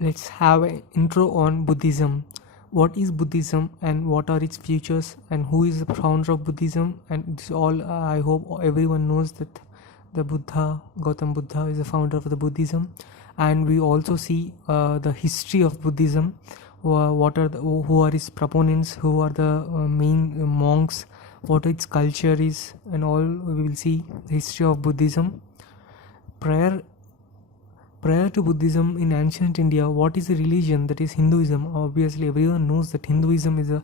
let's have an intro on Buddhism. What is Buddhism and what are its features and who is the founder of Buddhism? And this all I hope everyone knows that the Buddha, Gautam Buddha, is the founder of the Buddhism. And we also see the history of Buddhism. Who are its proponents? Who are the main monks? What its culture is, and all we will see the history of Buddhism. Prior Prior to Buddhism in ancient India, what is a religion? That is Hinduism. Obviously, everyone knows that Hinduism is the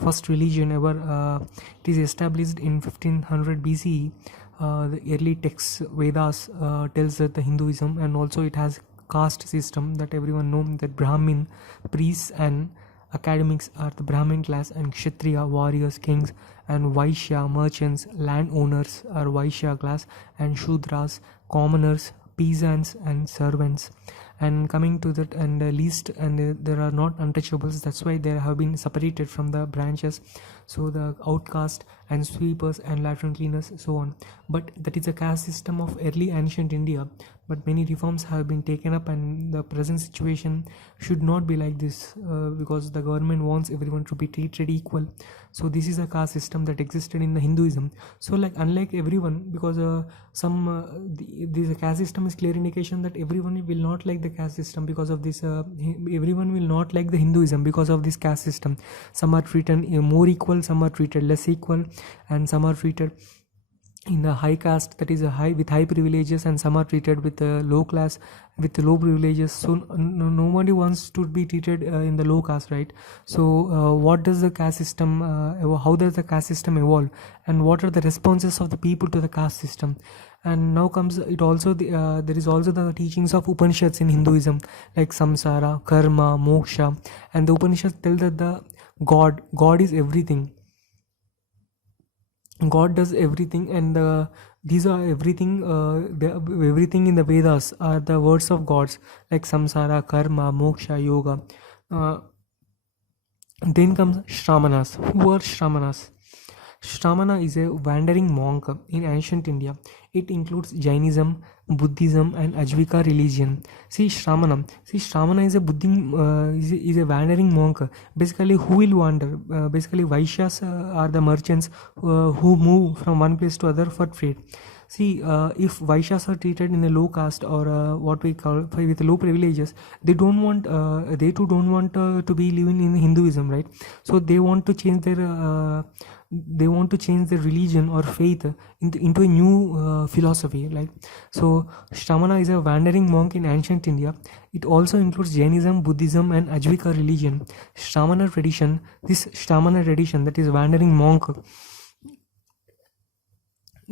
first religion ever. It is established in 1500 BCE. The early texts, Vedas, tells that the Hinduism, and also it has caste system that everyone knows that Brahmin, priests and academics are the Brahmin class, and Kshatriya, warriors, kings, and Vaishya, merchants, landowners are Vaishya class, and Shudras, commoners, peasants and servants. And coming to that, and least, and there are not untouchables, that's why they have been separated from the branches, so the outcast and sweepers and latrine cleaners, so on. But that is a caste system of early ancient India, but many reforms have been taken up, and the present situation should not be like this, because the government wants everyone to be treated equal. So this is a caste system that existed in the Hinduism. So like unlike everyone, because this caste system is clear indication that everyone will not like the caste system because of this. Everyone will not like the Hinduism because of this caste system. Some are treated more equal, some are treated less equal, and some are treated in the high caste, that is a high with high privileges, and some are treated with low class with low privileges. So nobody wants to be treated in the low caste, right? So what does the caste system how does the caste system evolve, and what are the responses of the people to the caste system? And now comes it also there is also the teachings of Upanishads in Hinduism, like samsara, karma, moksha, and the Upanishads tell that the God is everything. God does everything, and these are everything. Everything in the Vedas are the words of gods, like samsara, karma, moksha, yoga. Then comes Shamanas. Who are Shamanas? Shramana is a wandering monk in ancient India. It includes Jainism, Buddhism, and Ajvika religion. Shramana is a is a wandering monk. Basically, who will wander? Basically, Vaishyas are the merchants who move from one place to other for trade. If Vaishyas are treated in a low caste, or what we call with low privileges, they don't want, they too don't want to be living in Hinduism, right? So they want to change their religion or faith into a new philosophy, like. So Shramana is a wandering monk in ancient India. It also includes Jainism, Buddhism, and Ajvika religion. This Shramana tradition, that is wandering monk,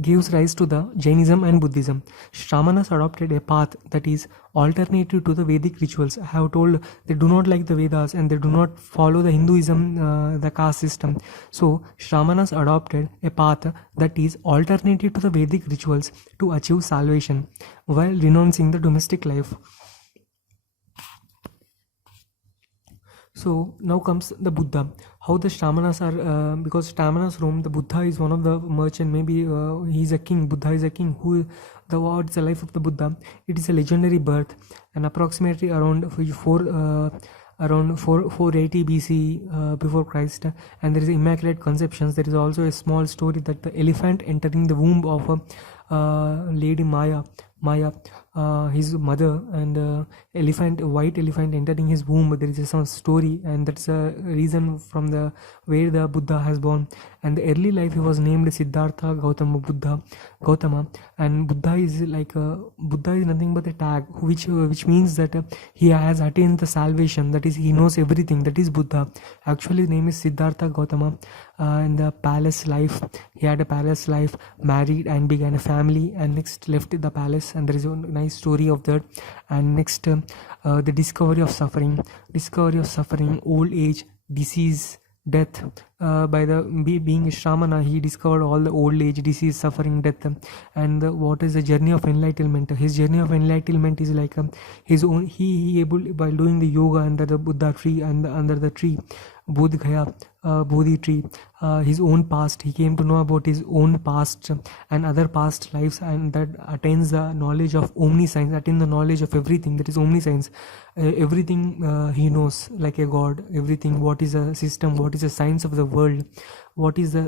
gives rise to the Jainism and Buddhism. Shamanas adopted a path that is alternative to the Vedic rituals. I have told they do not like the Vedas, and they do not follow the Hinduism, the caste system. So Shamanas adopted a path that is alternative to the Vedic rituals to achieve salvation while renouncing the domestic life. So now comes the Buddha. How the Shamanas are, because Shamanas roam, the Buddha is one of the merchant. Maybe he's a king. Buddha is a king. What's the life of the Buddha? It is a legendary birth, and approximately around 480 BC before Christ, and there is immaculate conceptions. There is also a small story that the elephant entering the womb of Lady Maya, his mother, and white elephant entering his womb. There is some story, and that's a reason from the where the Buddha has born. And the early life he was named Siddhartha Gautama, and Buddha is nothing but a tag, which means that he has attained the salvation. That is, he knows everything. That is Buddha. Actually, his name is Siddhartha Gautama. In the palace life, he had a palace life, married and began a family, and next left the palace, and there is a nice story of that. And next, the discovery of suffering, old age, disease, death. By the being a Shramana, he discovered all the old age, disease, suffering, death. And what is the journey of enlightenment? His journey of enlightenment is like his own. He able, by doing the yoga under the Buddha tree, and under the tree Bodh Gaya, Bodhi tree, his own past. He came to know about his own past and other past lives, and that attains the knowledge of omniscience, attain the knowledge of everything, that is omniscience. everything he knows like a god, everything, what is a system, what is the science of the world, what is the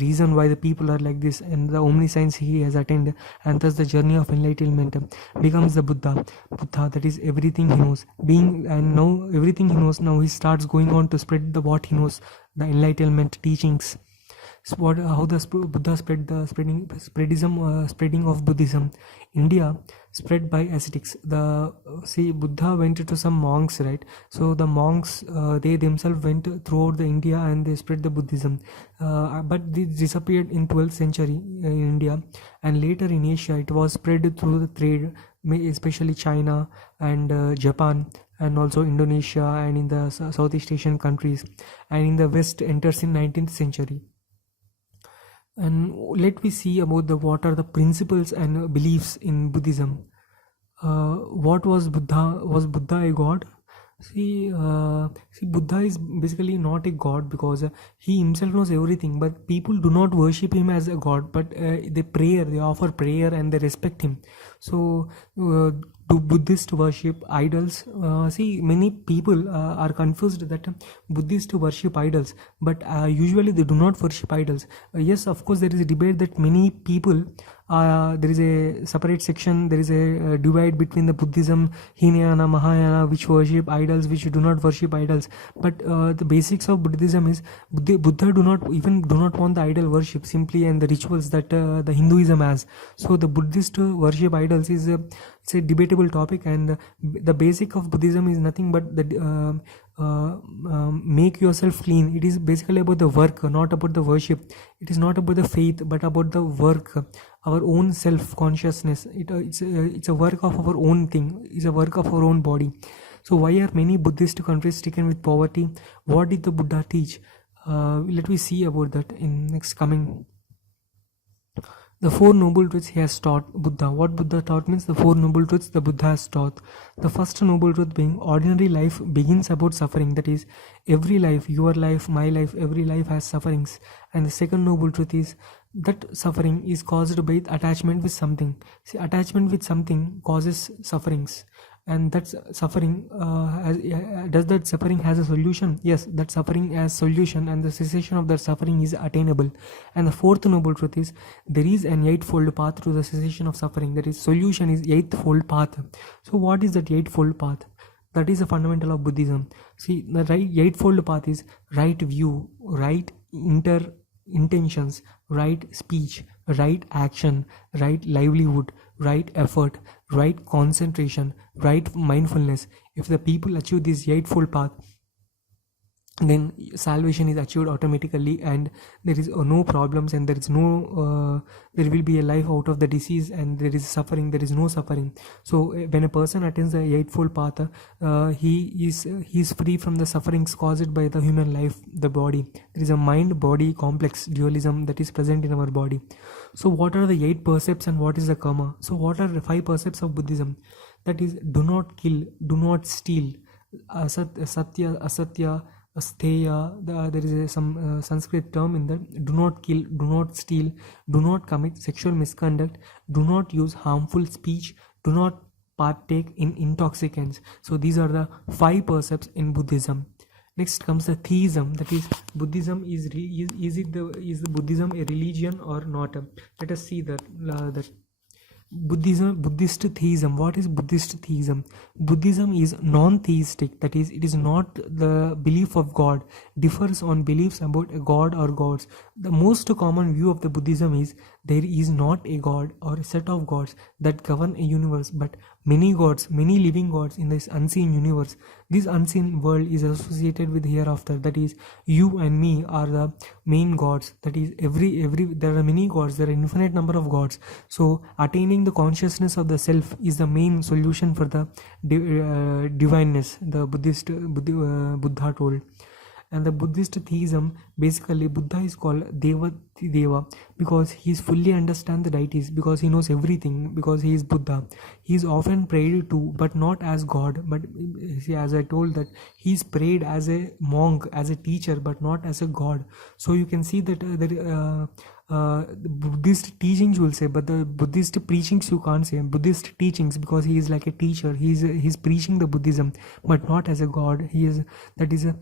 reason why the people are like this, and the omniscience he has attained, and thus the journey of enlightenment becomes the Buddha, that is everything he knows being, and now everything he knows, now he starts going on to spread the what he knows, the enlightenment teachings. So what, how the Buddha spread the spreading of Buddhism. India spread by ascetics. The see, Buddha went to some monks, right? So the monks, they themselves went throughout the India and they spread the Buddhism. But they disappeared in 12th century in India, and later in Asia it was spread through the trade, especially China and Japan, and also Indonesia, and in the Southeast Asian countries, and in the West enters in 19th century. And let me see about the what are the principles and beliefs in Buddhism. What was Buddha? Was Buddha a god? See, Buddha is basically not a god, because he himself knows everything. But people do not worship him as a god, but they offer prayer, and they respect him. So, do Buddhist worship idols? See, many people are confused that Buddhists worship idols, but usually they do not worship idols. Yes, of course, there is a debate that many people, there is a separate section, there is a divide between the Buddhism, Hinayana, Mahayana, which worship idols, which do not worship idols. But the basics of Buddhism is Buddha do not want the idol worship simply, and the rituals that the Hinduism has. So the Buddhist worship idols is it's a debatable topic, and the basic of Buddhism is nothing but the make yourself clean. It is basically about the work, not about the worship. It is not about the faith, but about the work, our own self consciousness. It's a work of our own thing. It's a work of our own body. So why are many Buddhist countries stricken with poverty? What did the Buddha teach? Let me see about that in next coming. The Four Noble Truths he has taught. Buddha. What Buddha taught means the Four Noble Truths the Buddha has taught. The first noble truth being ordinary life begins about suffering. That is, every life, your life, my life, every life has sufferings. And the second noble truth is that suffering is caused by attachment with something. See, attachment with something causes sufferings. And that suffering does that suffering has a solution? Yes, that suffering has solution, and the cessation of that suffering is attainable. And the fourth noble truth is there is an eightfold path to the cessation of suffering. That is, solution is eightfold path. So what is that eightfold path? That is the fundamental of Buddhism. See, the eightfold path is right view, right intentions, right speech, right action, right livelihood, right effort, right concentration, right mindfulness. If the people achieve this eightfold path, then salvation is achieved automatically, and there is no problems, and there is no there will be a life out of the disease, and there is suffering, there is no suffering. So when a person attains the eightfold path, he is free from the sufferings caused by the human life, the body. There is a mind body complex dualism that is present in our body. So what are the 8 precepts and what is the karma? So what are the 5 precepts of Buddhism? That is, do not kill, do not steal, satya, asatya, astheya. There is some Sanskrit term in that. Do not kill, do not steal, do not commit sexual misconduct, do not use harmful speech, do not partake in intoxicants. So these are the 5 precepts in Buddhism. Next comes the theism. That is, Buddhism is the Buddhism a religion or not? Let us see that Buddhist theism. What is Buddhist theism? Buddhism is non-theistic. That is, it is not the belief of God, differs on beliefs about a god or gods. The most common view of the Buddhism is there is not a god or a set of gods that govern a universe, but many gods, many living gods in this unseen universe. This unseen world is associated with hereafter. That is, you and me are the main gods. That is, every there are many gods, there are infinite number of gods. So attaining the consciousness of the self is the main solution for the divineness, the Buddha told. And the Buddhist theism, basically Buddha is called Deva because he is fully understand the deities, because he knows everything, because he is Buddha. He is often prayed to, but not as God. But see, as I told, that he is prayed as a monk, as a teacher, but not as a God. So you can see that the Buddhist teachings will say, but the Buddhist preachings you can't say. Buddhist teachings, because he is like a teacher. He's preaching the Buddhism, but not as a god. He is that is a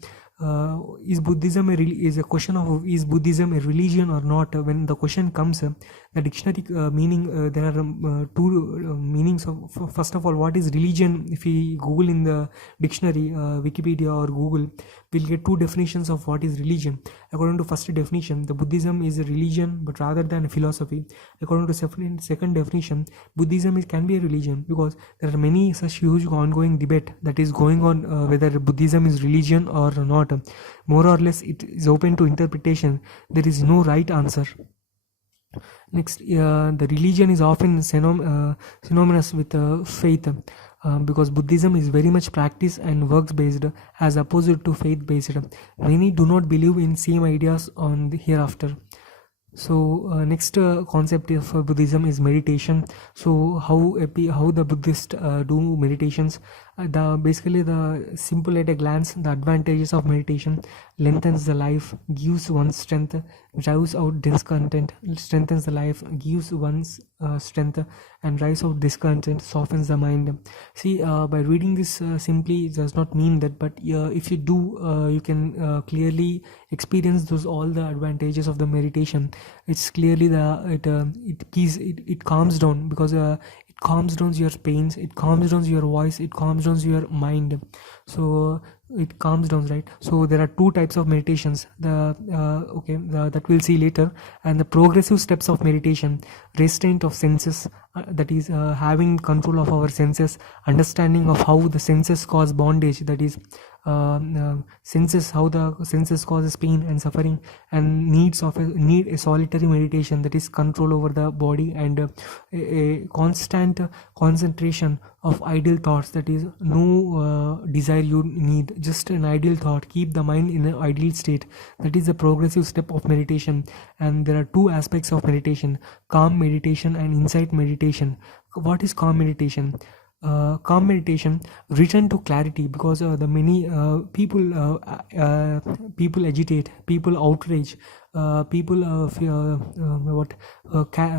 is Buddhism is a question of is Buddhism a religion or not? When the question comes, the dictionary meaning, there are two meanings of, first of all, what is religion? If we Google in the dictionary, Wikipedia or Google, we'll get two definitions of what is religion. According to first definition, the Buddhism is a religion but rather than a philosophy. According to second definition, Buddhism can be a religion, because there are many such huge ongoing debate that is going on, whether Buddhism is religion or not. More or less it is open to interpretation. There is no right answer. Next, the religion is often synonymous with faith, because Buddhism is very much practice and works based as opposed to faith based. Many do not believe in same ideas on the hereafter. So next concept of Buddhism is meditation. So how the Buddhists do meditations? The basically the simple at a glance, the advantages of meditation: lengthens the life, gives one strength, drives out discontent, strengthens the life, gives one's strength, and drives out discontent, softens the mind. See, by reading this simply, it does not mean that, but if you do, you can clearly experience those all the advantages of the meditation. It's clearly it calms down, because it calms down your pains, it calms down your voice, it calms down your mind. So it calms down, right? So there are two types of meditations, that we'll see later. And the progressive steps of meditation: restraint of senses, that is having control of our senses, understanding of how the senses cause bondage, that is senses, how the senses causes pain and suffering, and need a solitary meditation, that is control over the body, and a constant concentration of idle thoughts, that is no desire you need, just an ideal thought, keep the mind in an ideal state. That is the progressive step of meditation. And there are two aspects of meditation: calm meditation and insight meditation. What is calm meditation? Calm meditation, return to clarity, because the many people agitate, people outrage, people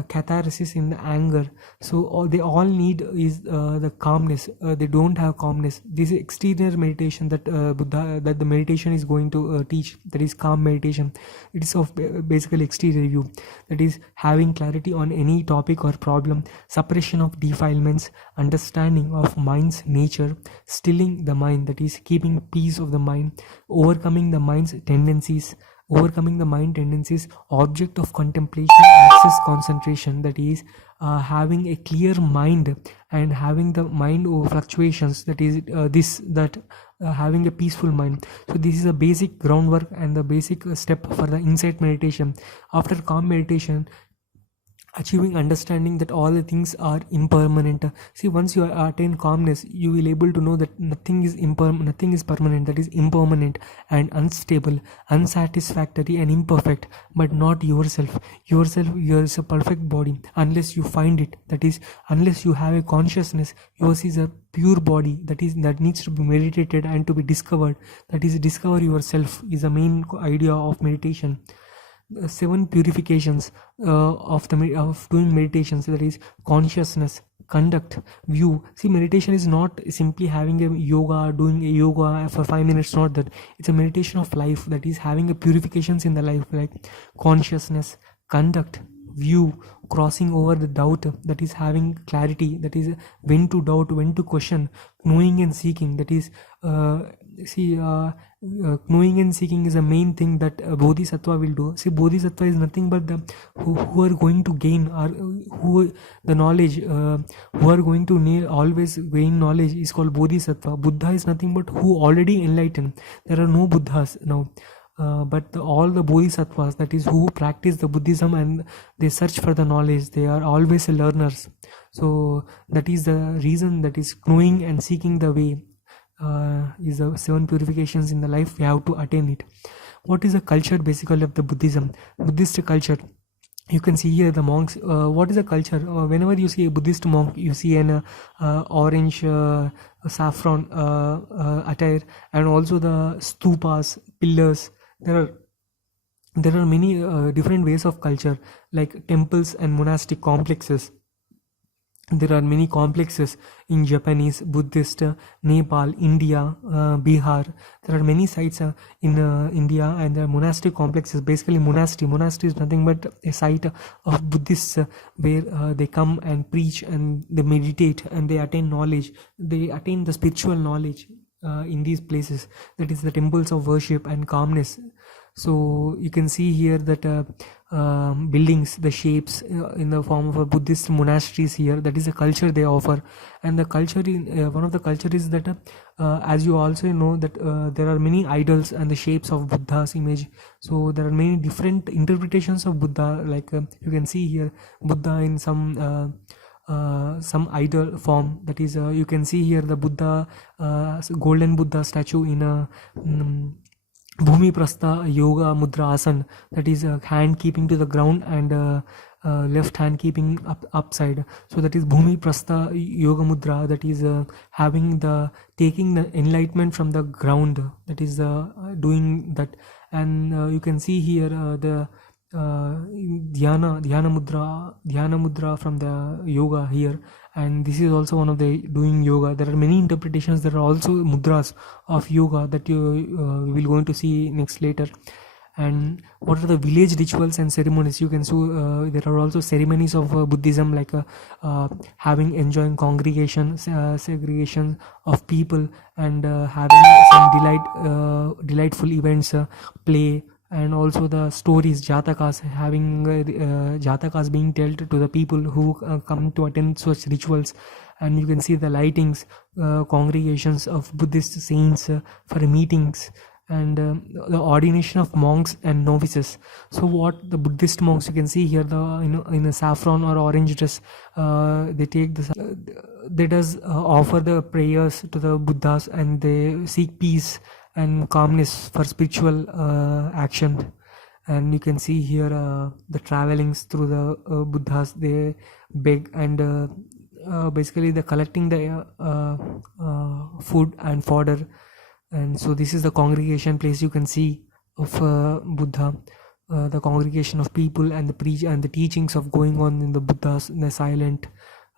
catharsis in the anger. So they all need is the calmness. They don't have calmness. This is exterior meditation that Buddha, that the meditation is going to teach, that is calm meditation. It is of basically exterior view, that is having clarity on any topic or problem, suppression of defilements, understanding of mind's nature, stilling the mind, that is keeping peace of the mind, overcoming the mind tendencies, object of contemplation, access concentration, that is having a clear mind and having the mind over fluctuations, that is having a peaceful mind. So this is a basic groundwork and the basic step for the insight meditation. After calm meditation, achieving understanding that all the things are impermanent. See, once you attain calmness, you will able to know that nothing is permanent, that is impermanent and unstable, unsatisfactory and imperfect, but not yourself. Yours a perfect body unless you find it, that is unless you have a consciousness. Yours is a pure body, that needs to be meditated and to be discovered. That is, discover yourself is the main idea of meditation. 7 purifications of doing meditations, that is consciousness, conduct, view. See, meditation is not simply having doing a yoga for 5 minutes, not that. It's a meditation of life, that is having a purifications in the life, like consciousness, conduct, view, crossing over the doubt, that is having clarity, that is when to doubt, when to question, knowing and seeking, that is knowing and seeking is the main thing that bodhisattva will do. See, bodhisattva is nothing but the who are going to gain, or who the knowledge, who are going to always gain knowledge, is called bodhisattva. Buddha is nothing but who already enlightened. There are no buddhas now, but all the bodhisattvas, that is who practice the Buddhism and they search for the knowledge, they are always learners. So that is the reason, that is knowing and seeking the way is the 7 purifications in the life. We have to attain it. What is the culture basically of the Buddhist culture? You can see here the monks. What is the culture? Whenever you see a Buddhist monk, you see an orange saffron attire, and also the stupas, pillars. There are there are many different ways of culture, like temples and monastic complexes. There are many complexes in Japanese, Buddhist, Nepal, India, Bihar. There are many sites in India, and the monastic complexes. Basically, monastery is nothing but a site of Buddhists where they come and preach and they meditate and they attain knowledge. They attain the spiritual knowledge in these places. That is the temples of worship and calmness. So you can see here that buildings, the shapes in the form of a Buddhist monasteries here. That is the culture they offer. And the culture in one of the culture is that as you also know that there are many idols and the shapes of Buddha's image. So there are many different interpretations of Buddha, like you can see here Buddha in some idol form. That is you can see here the Buddha, golden Buddha statue in a Bhumi Prastha Yoga Mudra Asana, that is hand keeping to the ground and left hand keeping upside. So that is Bhumi Prastha Yoga Mudra, that is having the taking the enlightenment from the ground, that is doing that. And you can see here the dhyana mudra from the yoga here. And this is also one of the doing yoga. There are many interpretations. There are also mudras of yoga that you we will going to see next later. And what are the village rituals and ceremonies? You can see there are also ceremonies of Buddhism, like having enjoying congregation, segregation of people, and having some delightful events, play, and also the stories, jatakas, having jatakas being told to the people who come to attend such rituals. And you can see the lightings, congregations of Buddhist saints for meetings, and the ordination of monks and novices. So what the Buddhist monks, you can see here the in a saffron or orange dress, they take this, they does offer the prayers to the Buddhas, and they seek peace and calmness for spiritual action. And you can see here the travelings through the Buddhas. They beg, and basically they're collecting the food and fodder. And so this is the congregation place you can see of Buddha, the congregation of people, and the preach and the teachings of going on in the Buddhas in the silent.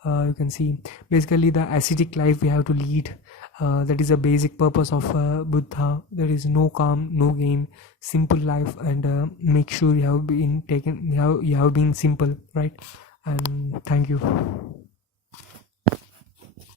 You can see basically the ascetic life we have to lead. That is a basic purpose of Buddha. There is no calm, no gain, simple life, and make sure you have been simple, right? And thank you.